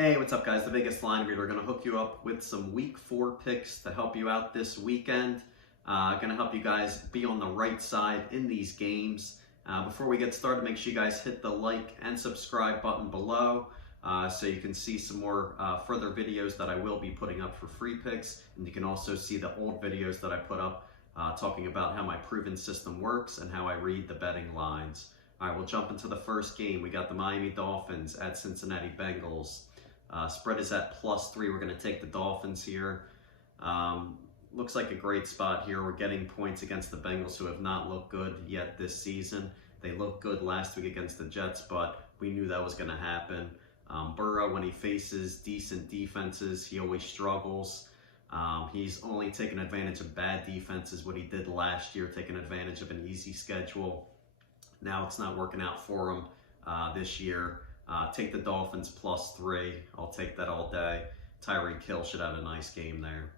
Hey, what's up guys? The Vegaslinereader going to hook you up with some week 4 picks to help you out this weekend. Going to help you guys be on the right side in these games. Before we get started, make sure you guys hit the like and subscribe button below so you can see some more further videos that I will be putting up for free picks. And you can also see the old videos that I put up talking about how my proven system works and how I read the betting lines. All right, we'll jump into the first game. We got the Miami Dolphins at Cincinnati Bengals. Spread is at +3. We're going to take the Dolphins here. Looks like a great spot here. We're getting points against the Bengals, who have not looked good yet this season. They looked good last week against the Jets, but we knew that was going to happen. Burrow, when he faces decent defenses, he always struggles. He's only taken advantage of bad defenses, what he did last year, taking advantage of an easy schedule. Now it's not working out for him this year. Take the Dolphins +3. I'll take that all day. Tyreek Hill should have a nice game there.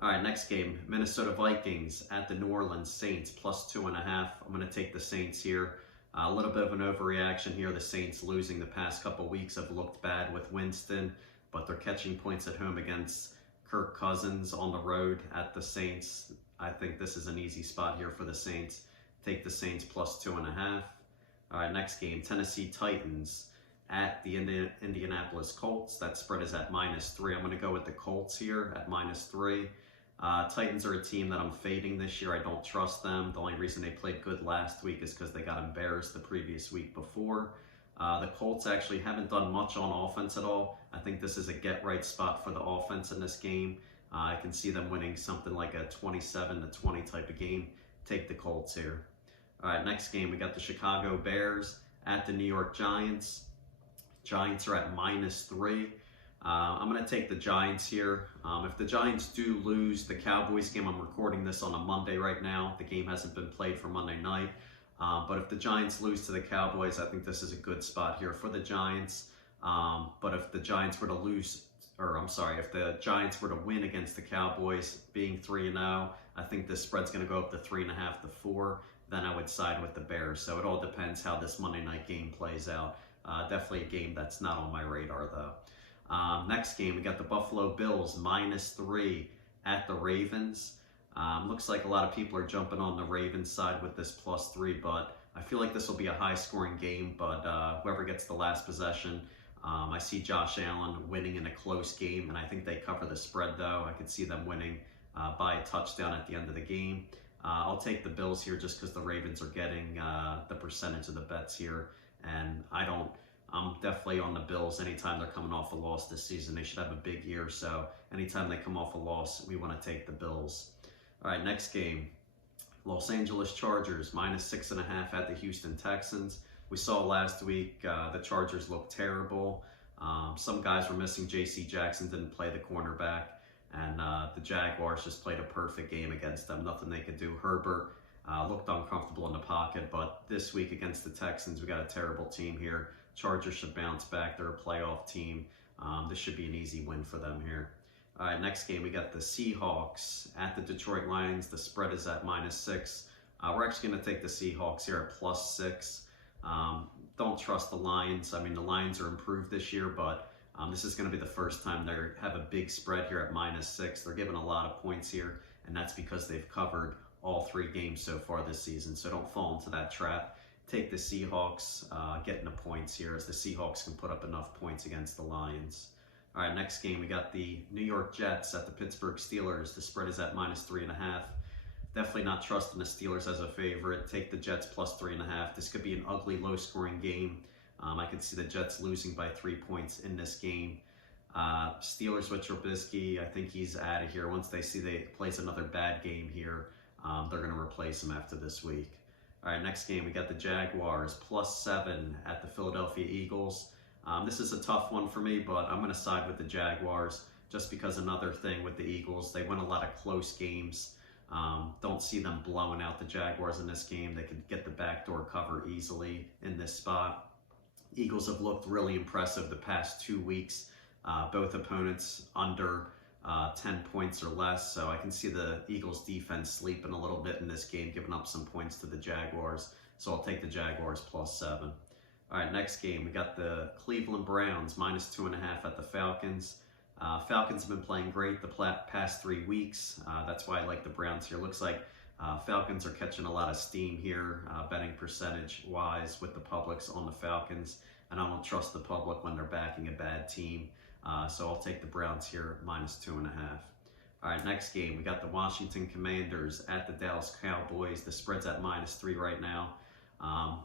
All right, next game, Minnesota Vikings at the New Orleans Saints +2.5. I'm going to take the Saints here. A little bit of an overreaction here. The Saints losing the past couple weeks have looked bad with Winston, but they're catching points at home against Kirk Cousins on the road at the Saints. I think this is an easy spot here for the Saints. Take the Saints +2.5. All right, next game, Tennessee Titans at the Indianapolis Colts. That spread is at -3. I'm going to go with the Colts here at -3. Titans are a team that I'm fading this year. I don't trust them. The only reason they played good last week is because they got embarrassed the previous week before. The Colts actually haven't done much on offense at all. I think this is a get-right spot for the offense in this game. I can see them winning something like a 27-20 type of game. Take the Colts here. All right, next game, we got the Chicago Bears at the New York Giants. Giants are at -3. I'm going to take the Giants here. If the Giants do lose the Cowboys game, I'm recording this on a Monday right now. The game hasn't been played for Monday night. But if the Giants lose to the Cowboys, I think this is a good spot here for the Giants. But if the Giants were to lose, if the Giants were to win against the Cowboys, being 3-0, I think this spread's going to go up to 3.5 to 4. Then I would side with the Bears. So it all depends how this Monday night game plays out. Definitely a game that's not on my radar, though. Next game, we got the Buffalo Bills -3 at the Ravens. Looks like a lot of people are jumping on the Ravens side with this +3, but I feel like this will be a high-scoring game, but whoever gets the last possession, I see Josh Allen winning in a close game, and I think they cover the spread, though. I could see them winning by a touchdown at the end of the game. I'll take the Bills here just because the Ravens are getting the percentage of the bets here, and I'm definitely on the Bills anytime they're coming off a loss this season. They should have a big year, so anytime they come off a loss, we want to take the Bills. All right, next game, Los Angeles Chargers -6.5 at the Houston Texans. We saw last week the Chargers looked terrible. Some guys were missing. J.C. Jackson didn't play the cornerback, and the Jaguars just played a perfect game against them. Nothing they could do. Herbert looked uncomfortable in the pocket, but this week against the Texans, we got a terrible team here. Chargers should bounce back. They're a playoff team. This should be an easy win for them here. All right, next game, we got the Seahawks at the Detroit Lions. The spread is at -6. We're actually going to take the Seahawks here at +6. Don't trust the Lions. I mean, the Lions are improved this year, but this is going to be the first time they have a big spread here at -6. They're giving a lot of points here, and that's because they've covered all 3 games so far this season. So don't fall into that trap. Take the Seahawks, getting the points here, as the Seahawks can put up enough points against the Lions. All right, next game, we got the New York Jets at the Pittsburgh Steelers. The spread is at -3.5. Definitely not trusting the Steelers as a favorite. Take the Jets +3.5. This could be an ugly, low-scoring game. I could see the Jets losing by 3 points in this game. Steelers with Trubisky, I think he's out of here. Once they see they plays another bad game here, they're going to replace him after this week. All right, next game, we got the Jaguars +7 at the Philadelphia Eagles. This is a tough one for me, but I'm going to side with the Jaguars just because another thing with the Eagles, they win a lot of close games. Don't see them blowing out the Jaguars in this game. They could get the backdoor cover easily in this spot. Eagles have looked really impressive the past 2 weeks. Both opponents under 10 points or less, so I can see the Eagles defense sleeping a little bit in this game, giving up some points to the Jaguars, so I'll take the Jaguars +7. All right, next game, we got the Cleveland Browns -2.5 at the Falcons. Falcons have been playing great the past 3 weeks. That's why I like the Browns here. Looks like Falcons are catching a lot of steam here, betting percentage-wise with the publics on the Falcons. And I don't trust the public when they're backing a bad team. So I'll take the Browns here -2.5. All right, next game, we got the Washington Commanders at the Dallas Cowboys. The spread's at -3 right now.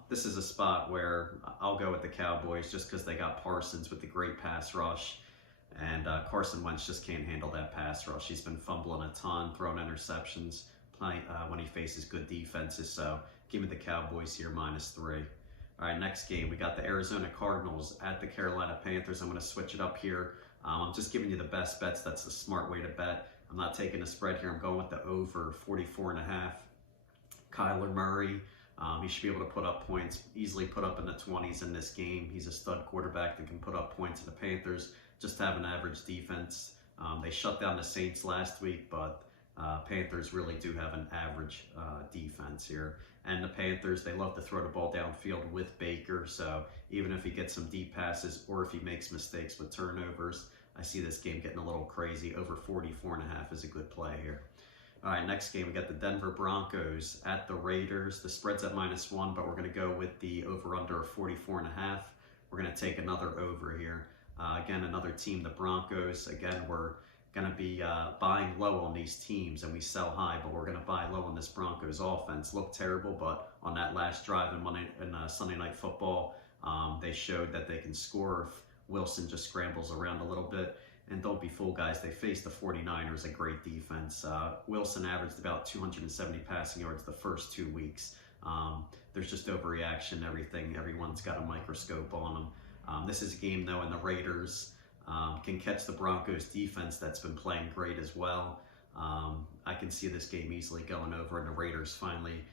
This is a spot where I'll go with the Cowboys just because they got Parsons with the great pass rush. And Carson Wentz just can't handle that pass rush. He's been fumbling a ton, throwing interceptions when he faces good defenses. So give me the Cowboys here -3. All right, next game, we got the Arizona Cardinals at the Carolina Panthers. I'm going to switch it up here. I'm just giving you the best bets. That's the smart way to bet. I'm not taking a spread here. I'm going with the over 44.5. Kyler Murray, he should be able to put up points, easily put up in the 20s in this game. He's a stud quarterback that can put up points. The Panthers just have an average defense. They shut down the Saints last week, but Panthers really do have an average defense here. And the Panthers, they love to throw the ball downfield with Baker, so even if he gets some deep passes or if he makes mistakes with turnovers, I see this game getting a little crazy. Over 44.5 is a good play here. All right, next game, we got the Denver Broncos at the Raiders. The spread's at -1, but we're going to go with the over-under of 44.5. We're going to take another over here. Again, another team, the Broncos. Again, we're going to be buying low on these teams, and we sell high, but we're going to buy low on this Broncos offense. Looked terrible, but on that last drive in Sunday Night Football, they showed that they can score if Wilson just scrambles around a little bit. And don't be fooled, guys. They faced the 49ers, a great defense. Wilson averaged about 270 passing yards the first 2 weeks. There's just overreaction, everything. Everyone's got a microscope on them. This is a game, though, and the Raiders can catch the Broncos defense that's been playing great as well. I can see this game easily going over, and the Raiders finally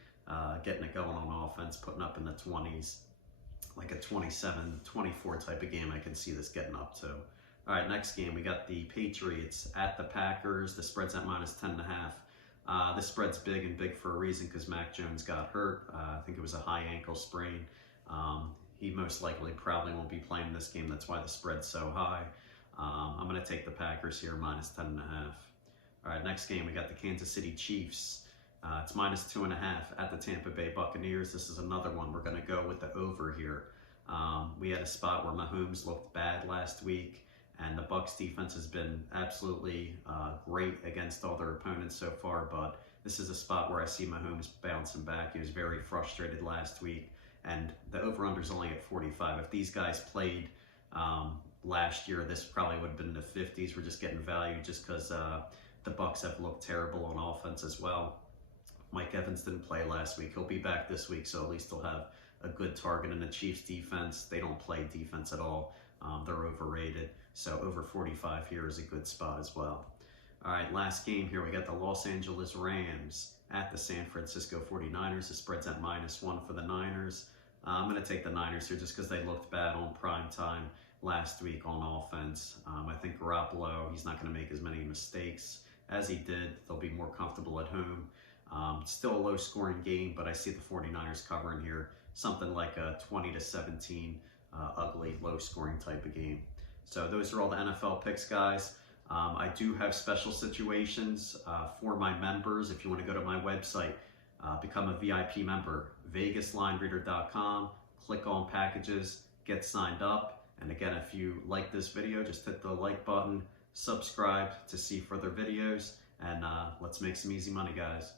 getting it going on offense, putting up in the 20s, like a 27-24 type of game. I can see this getting up to. All right, next game, we got the Patriots at the Packers. The spread's at -10.5. This spread's big and big for a reason because Mac Jones got hurt. I think it was a high ankle sprain. He most likely probably won't be playing this game. That's why the spread's so high. I'm going to take the Packers here -10.5. All right, next game, we got the Kansas City Chiefs. It's -2.5 at the Tampa Bay Buccaneers. This is another one. We're going to go with the over here. We had a spot where Mahomes looked bad last week, and the Bucs defense has been absolutely great against all their opponents so far, but this is a spot where I see Mahomes bouncing back. He was very frustrated last week, and the over-under is only at 45. If these guys played last year, this probably would have been in the 50s. We're just getting value just because the Bucs have looked terrible on offense as well. Mike Evans didn't play last week. He'll be back this week, so at least he'll have a good target in the Chiefs defense. They don't play defense at all. They're overrated. So over 45 here is a good spot as well. All right, last game here. We got the Los Angeles Rams at the San Francisco 49ers. The spread's at -1 for the Niners. I'm going to take the Niners here just because they looked bad on prime time last week on offense. I think Garoppolo, he's not going to make as many mistakes as he did. They'll be more comfortable at home. Still a low-scoring game, but I see the 49ers covering here. Something like a 20-17 ugly, low-scoring type of game. So those are all the NFL picks, guys. I do have special situations for my members. If you want to go to my website, become a VIP member, Vegaslinereader.com, click on packages, get signed up. And again, if you like this video, just hit the like button, subscribe to see further videos, and let's make some easy money, guys.